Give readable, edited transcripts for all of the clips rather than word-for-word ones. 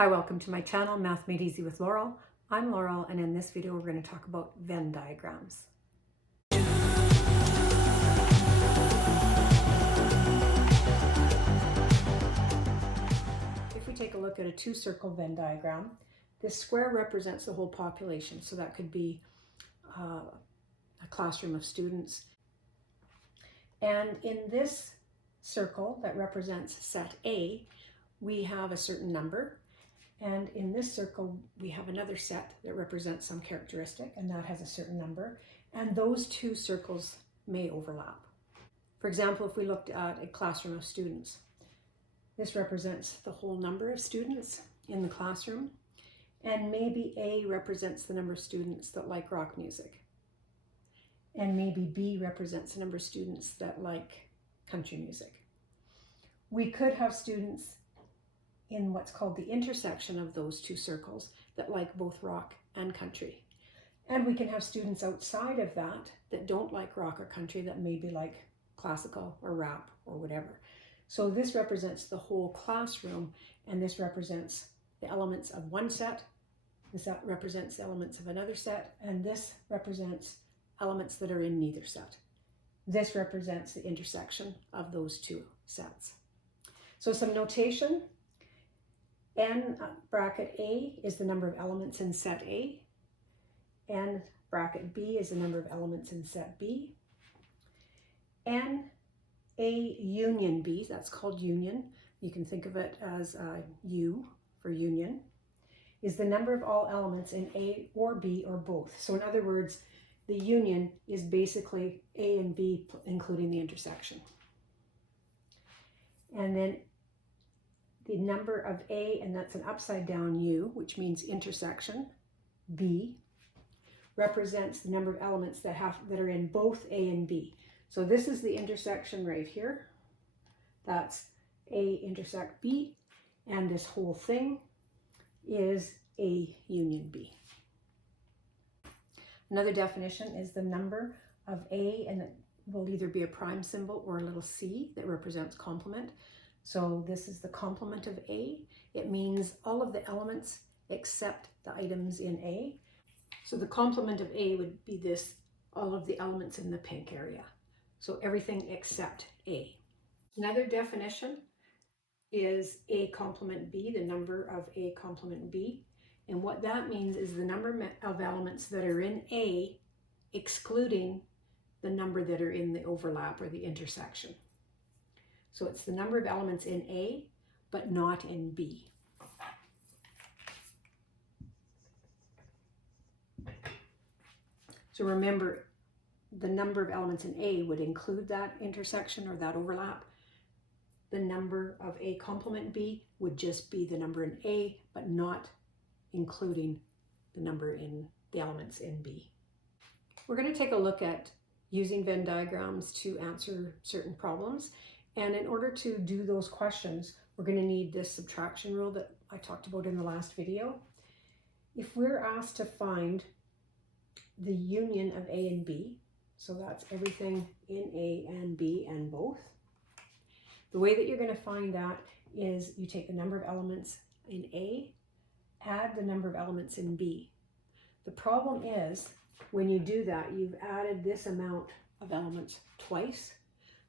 Hi, welcome to my channel, Math Made Easy with Laurel. I'm Laurel, and in this video we're going to talk about Venn diagrams. If we take a look at a two-circle Venn diagram, this square represents the whole population, so that could be a classroom of students. And in this circle that represents set A, we have a certain number. And in this circle, we have another set that represents some characteristic, and that has a certain number. And those two circles may overlap. For example, if we looked at a classroom of students, this represents the whole number of students in the classroom. And maybe A represents the number of students that like rock music. And maybe B represents the number of students that like country music. We could have students in what's called the intersection of those two circles that like both rock and country. And we can have students outside of that that don't like rock or country, that maybe like classical or rap or whatever. So this represents the whole classroom, and this represents the elements of one set, this represents the elements of another set, and this represents elements that are in neither set. This represents the intersection of those two sets. So some notation. N bracket A is the number of elements in set A. N bracket B is the number of elements in set B. N A union B, that's called union. You can think of it as U for union, is the number of all elements in A or B or both. So in other words, the union is basically A and B, including the intersection. And then the number of A, and that's an upside down U, which means intersection, B, represents the number of elements that are in both A and B. So this is the intersection right here. That's A intersect B, and this whole thing is A union B. Another definition is the number of A, and it will either be a prime symbol or a little c that represents complement. So this is the complement of A. It means all of the elements except the items in A. So the complement of A would be this, all of the elements in the pink area. So everything except A. Another definition is A complement B, the number of A complement B. And what that means is the number of elements that are in A excluding the number that are in the overlap or the intersection. So it's the number of elements in A, but not in B. So remember, the number of elements in A would include that intersection or that overlap. The number of A complement B would just be the number in A, but not including the number in the elements in B. We're going to take a look at using Venn diagrams to answer certain problems. And in order to do those questions, we're going to need this subtraction rule that I talked about in the last video. If we're asked to find the union of A and B, so that's everything in A and B and both, the way that you're going to find that is you take the number of elements in A, add the number of elements in B. The problem is, when you do that, you've added this amount of elements twice.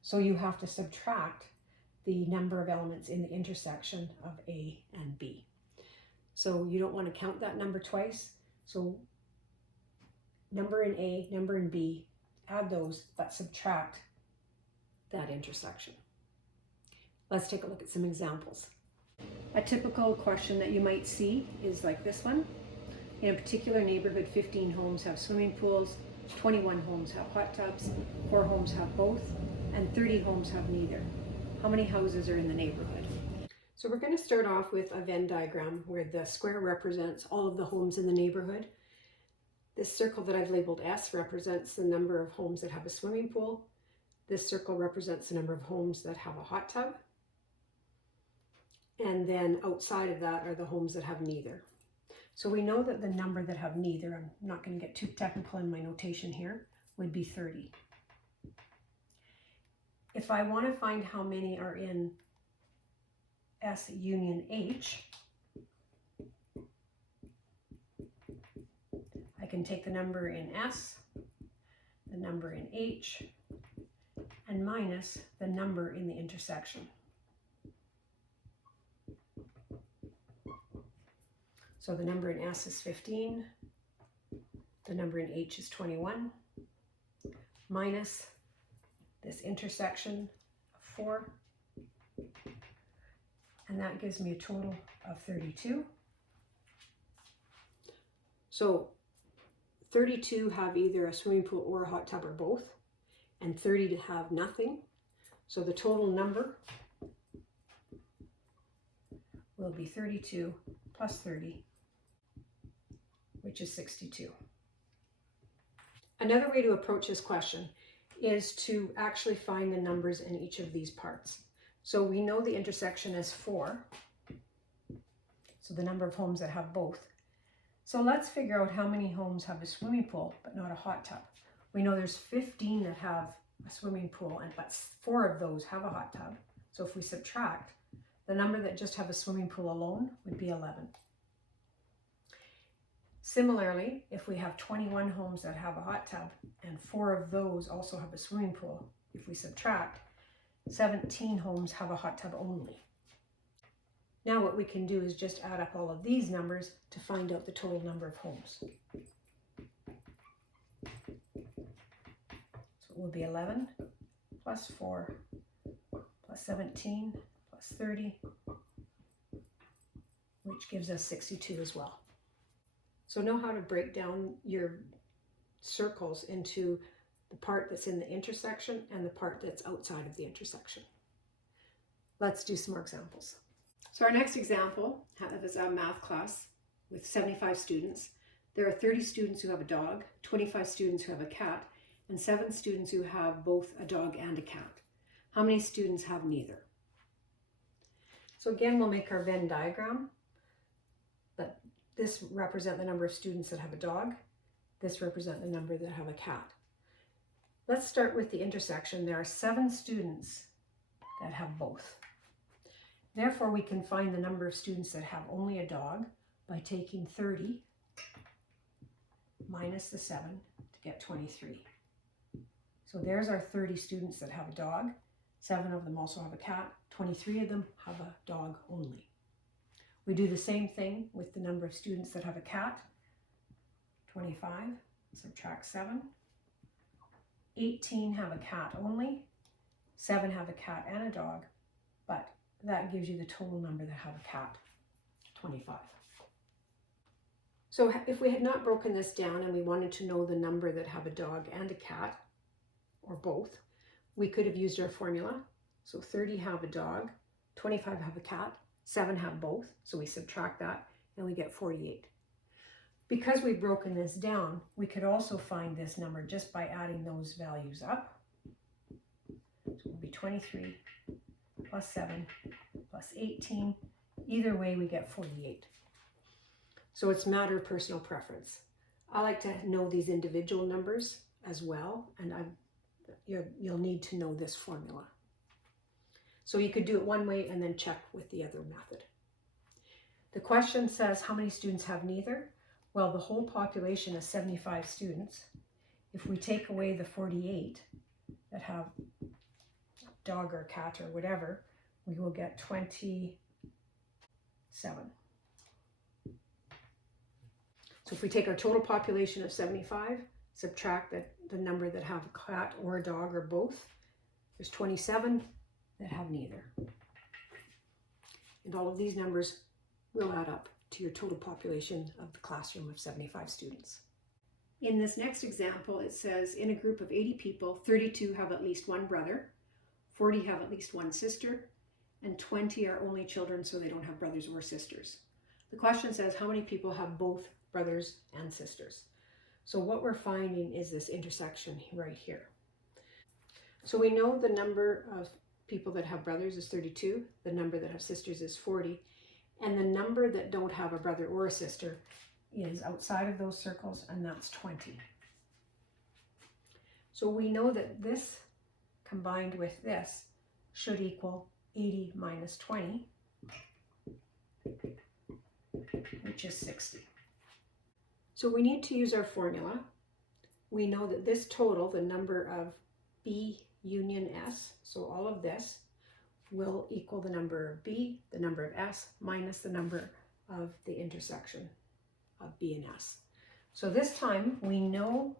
So you have to subtract the number of elements in the intersection of A and B. So you don't want to count that number twice. So number in A, number in B, add those, but subtract that intersection. Let's take a look at some examples. A typical question that you might see is like this one. In a particular neighborhood, 15 homes have swimming pools, 21 homes have hot tubs, 4 homes have both, and 30 homes have neither. How many houses are in the neighborhood? So we're going to start off with a Venn diagram where the square represents all of the homes in the neighborhood. This circle that I've labeled S represents the number of homes that have a swimming pool. This circle represents the number of homes that have a hot tub. And then outside of that are the homes that have neither. So we know that the number that have neither, I'm not going to get too technical in my notation here, would be 30. If I want to find how many are in S union H, can take the number in S, the number in H, and minus the number in the intersection. So the number in S is 15, the number in H is 21, minus this intersection of 4, and that gives me a total of 32. So 32 have either a swimming pool or a hot tub or both, and 30 to have nothing. So the total number will be 32 plus 30, which is 62. Another way to approach this question is to actually find the numbers in each of these parts. So we know the intersection is 4, so the number of homes that have both. So let's figure out how many homes have a swimming pool but not a hot tub. We know there's 15 that have a swimming pool, but 4 of those have a hot tub. So if we subtract, the number that just have a swimming pool alone would be 11. Similarly, if we have 21 homes that have a hot tub and 4 of those also have a swimming pool, if we subtract, 17 homes have a hot tub only. Now what we can do is just add up all of these numbers to find out the total number of homes. So it will be 11 plus 4 plus 17 plus 30, which gives us 62 as well. So know how to break down your circles into the part that's in the intersection and the part that's outside of the intersection. Let's do some more examples. So our next example is a math class with 75 students. There are 30 students who have a dog, 25 students who have a cat, and 7 students who have both a dog and a cat. How many students have neither? So again, we'll make our Venn diagram, but this represents the number of students that have a dog. This represents the number that have a cat. Let's start with the intersection. There are 7 students that have both. Therefore, we can find the number of students that have only a dog by taking 30 minus the 7 to get 23. So there's our 30 students that have a dog. 7 of them also have a cat. 23 of them have a dog only. We do the same thing with the number of students that have a cat. 25, subtract 7. 18 have a cat only. 7 have a cat and a dog, but that gives you the total number that have a cat, 25. So if we had not broken this down and we wanted to know the number that have a dog and a cat, or both, we could have used our formula. So 30 have a dog, 25 have a cat, 7 have both, so we subtract that and we get 48. Because we've broken this down, we could also find this number just by adding those values up. So it will be 23 plus 7 plus 18. Either way, we get 48. So it's a matter of personal preference. I like to know these individual numbers as well, and you'll need to know this formula. So you could do it one way and then check with the other method. The question says, how many students have neither? Well, the whole population is 75 students. If we take away the 48 that have a dog or cat or whatever, we will get 27. So if we take our total population of 75, subtract the number that have a cat or a dog or both, there's 27 that have neither. And all of these numbers will add up to your total population of the classroom of 75 students. In this next example, it says, in a group of 80 people, 32 have at least one brother, 40 have at least one sister, and 20 are only children, so they don't have brothers or sisters. The question says, how many people have both brothers and sisters? So what we're finding is this intersection right here. So we know the number of people that have brothers is 32, the number that have sisters is 40, and the number that don't have a brother or a sister is outside of those circles, and that's 20. So we know that this combined with this should equal 80 minus 20, which is 60. So we need to use our formula. We know that this total, the number of B union S, so all of this, will equal the number of B, the number of S, minus the number of the intersection of B and S. So this time we know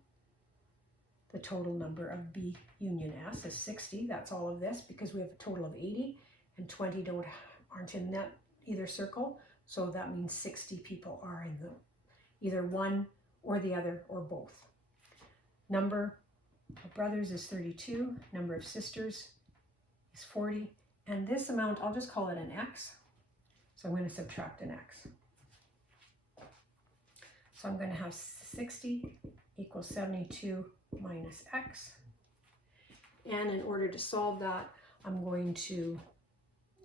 the total number of B union S is 60. That's all of this because we have a total of 80 and 20 aren't in that either circle. So that means 60 people are in either one or the other or both. Number of brothers is 32. Number of sisters is 40. And this amount, I'll just call it an X. So I'm going to subtract an X. So I'm going to have 60 equals 72 minus X. And in order to solve that, I'm going to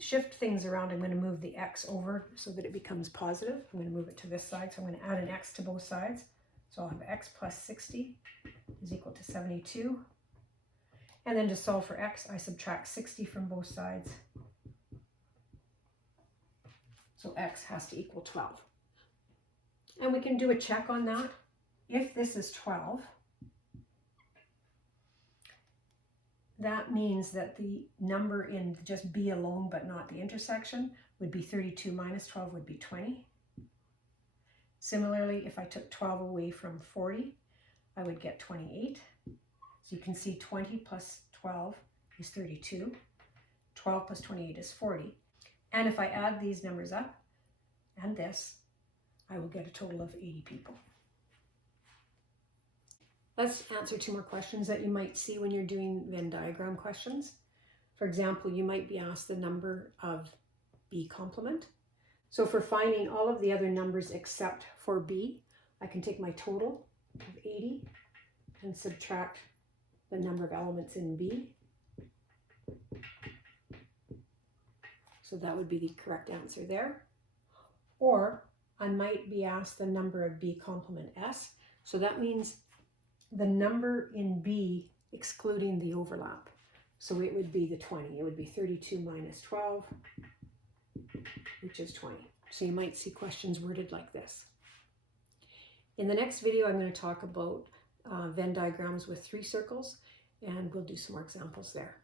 shift things around. I'm going to move the X over so that it becomes positive. I'm going to move it to this side. So I'm going to add an X to both sides. So I'll have X plus 60 is equal to 72. And then to solve for X, I subtract 60 from both sides. So X has to equal 12. And we can do a check on that. If this is 12, that means that the number in just B alone, but not the intersection, would be 32 minus 12 would be 20. Similarly, if I took 12 away from 40, I would get 28. So you can see 20 plus 12 is 32. 12 plus 28 is 40. And if I add these numbers up and this, I will get a total of 80 people. Let's answer two more questions that you might see when you're doing Venn diagram questions. For example, you might be asked the number of B complement. So for finding all of the other numbers except for B, I can take my total of 80 and subtract the number of elements in B. So that would be the correct answer there. Or I might be asked the number of B complement S. So that means the number in B excluding the overlap. So it would be the 20. It would be 32 minus 12, which is 20. So you might see questions worded like this. In the next video, I'm going to talk about Venn diagrams with 3 circles, and we'll do some more examples there.